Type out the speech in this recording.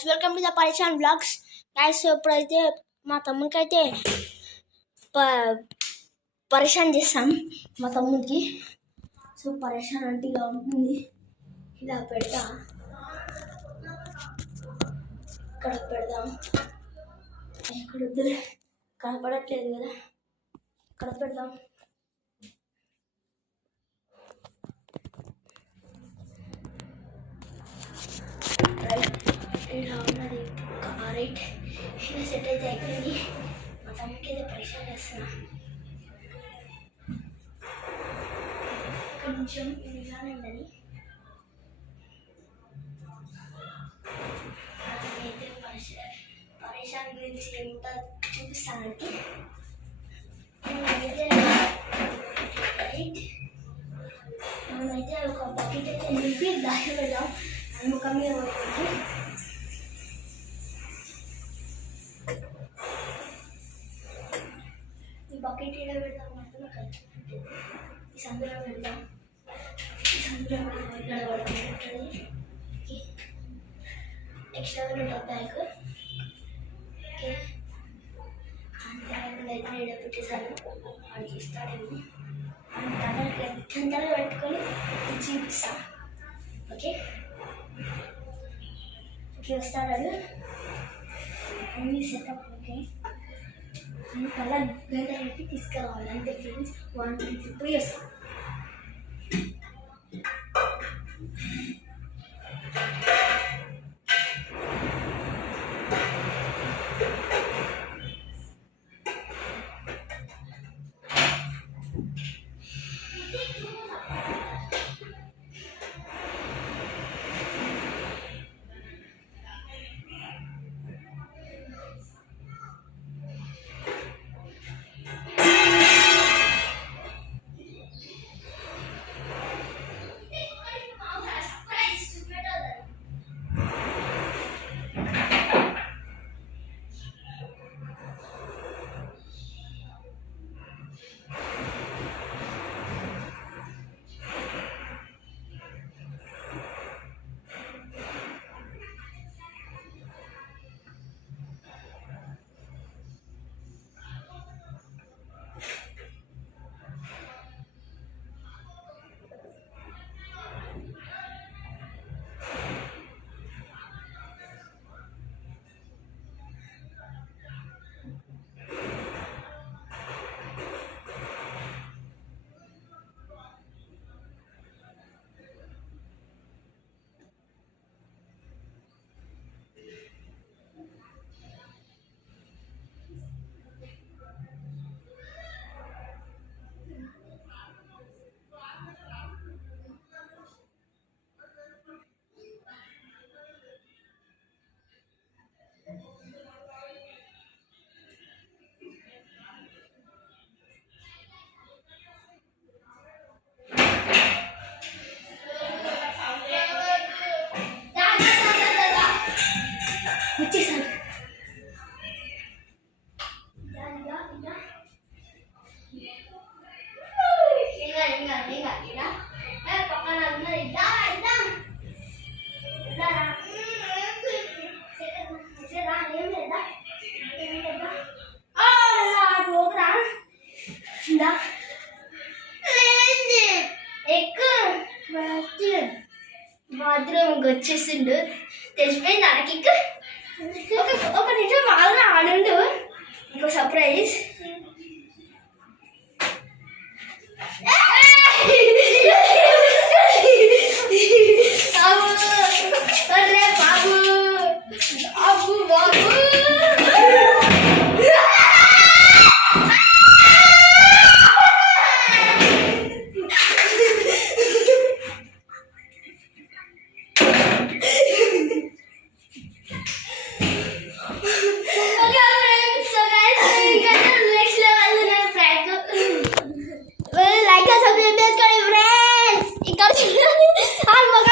Guys, welcome to the Parishan blogs. Guys, ఇప్పుడైతే మా తమ్ముడికి అయితే పరిశాన్ చేస్తాం మా తమ్ముడికి. సో పరిశాన్ అంటే ఇలా ఉంటుంది, ఇలా పెడతా, ఇక్కడ పెడదాం. ఇక్కడ వద్దులే, కనపడట్లేదు కదా, ఇక్కడ పెడదాం. ఇలా ఉన్నది రైట్, ఇలా సెట్ అయితే అయిపోయింది. మా తమ్ముడికి అయితే ప్రెషర్ చేస్తున్నా. ఒక నిమిషం, ఇది ఇలానే ఉండని. అయితే పరిశాన్ గురించి ఎంత చూపిస్తానంటే, మనమైతే ఒక బకెట్ అయితే నింపి దాచి పెడదాం. ముఖం మీద పోతుంది. ఈ బకెట్ ఇలా పెడతాం మాత్రం ఈ సందులో పెడతాం. ఈ సందులో ఇక్కడ పడుతుంది. ఎక్స్ట్రా ఉంటుంది బ్యాగ్. ఓకే, అంతే అయితే ఇక్కడ పెట్టేసాను. వాడు చూస్తాడేమో, తొందరగా పెట్టుకొని చూపిస్తా. ఓకే ఓకే, వస్తాడు అన్ని సెటప్. ఓకే, కల్లా గంట పెట్టి తీసుకురావాలి అంతే ఫ్రెండ్స్. 1 2 3 పోయి వస్తాం. వచ్చేసాను. పక్కన బాత్రూమ్కి వచ్చేసిండు. తెలిసిపోయింది నాకు. ఒక నిమిషం బాగా ఆడుండు, ఇంకో సర్ప్రైజ్.